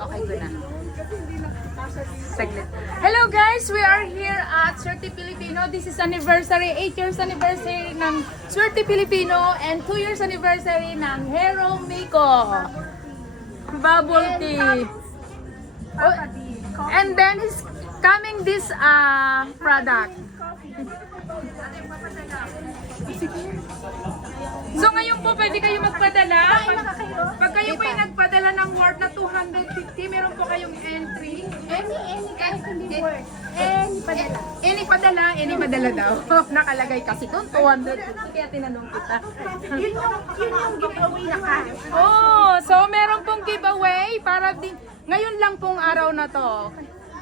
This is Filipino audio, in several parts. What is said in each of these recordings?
Okay ko na. Saglit. Hello guys! We are here at Swerte Pilipino. This is anniversary, 8 years anniversary ng Swerte Pilipino and 2 years anniversary ng Hero Miko. Bubble tea. Oh, and then is coming this product. So ngayon po pwede kayo magpadala. Pag kayo po ay nagpadala ng worth na 250, meron po kayong entry. Kahit hindi worth. Any padala. Any padala daw. Nakalagay kasi doon 250 kaya tinanong kita. Yun yung giveaway na cash. Oh, so meron pong giveaway para din ngayon lang pong araw na to.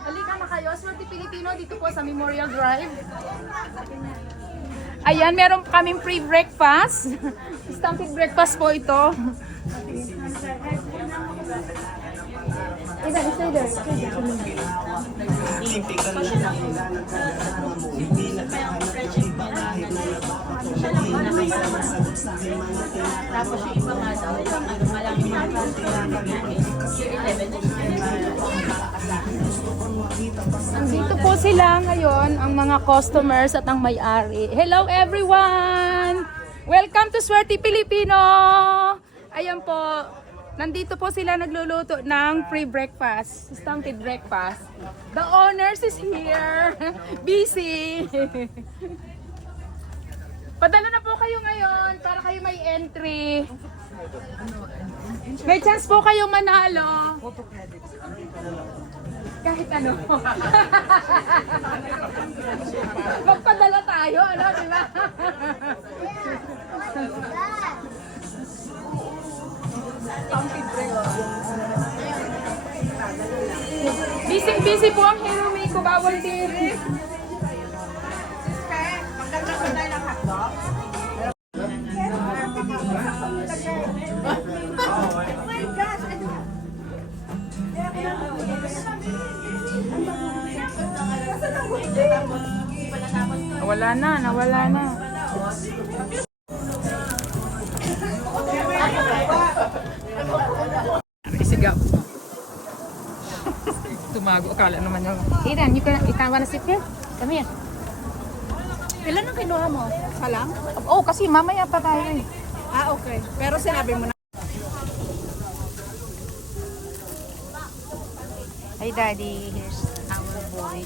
Halika na kayo, Swerte Pilipino dito po sa Memorial Drive. Ayan, meron kaming free breakfast. Stampede breakfast po ito. Tapos yung iba nga daw, malang yung mga Nandito po sila ngayon, ang mga customers at ang may-ari. Hello everyone! Welcome to Swerte Pilipino! Ayan po, nandito po sila nagluluto ng free breakfast, stampede breakfast. The owners is here, busy. Padala na po kayo ngayon para kayo may entry. May chance po kayo manalo. Kahit ano. Magpadala tayo, ano, di ba? Busy po ang Hero Miko Bubble Tea. Nawala na. Isigaw. Tumago, akala naman niya. Eden, you wanna sit here? Come here. Ilan ang kinuha mo? Salang? Oh, kasi mamaya pa tayo eh. Ah, okay. Pero sinabi mo na. Hi Daddy, here's our boy.